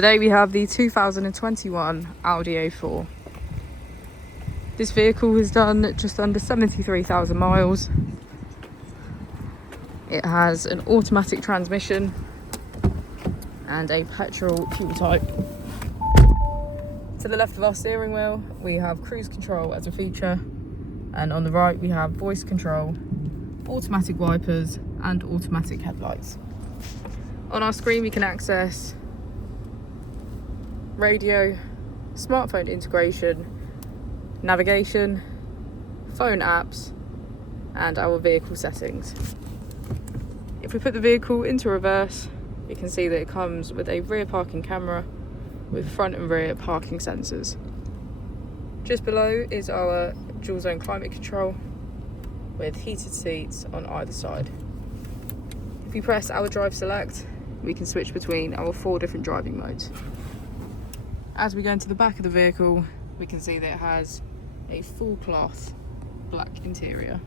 Today we have the 2021 Audi A4. This vehicle has done just under 73,000 miles. It has an automatic transmission and a petrol fuel type. To the left of our steering wheel we have cruise control as a feature, and on the right we have voice control, automatic wipers and automatic headlights. On our screen we can access radio, smartphone integration, navigation, phone apps and our vehicle settings. If we put the vehicle into reverse, you can see that it comes with a rear parking camera with front and rear parking sensors. Just below is our dual zone climate control with heated seats on either side. If we press our drive select, we can switch between our 4 different driving modes. As we go into the back of the vehicle, we can see that it has a full cloth black interior.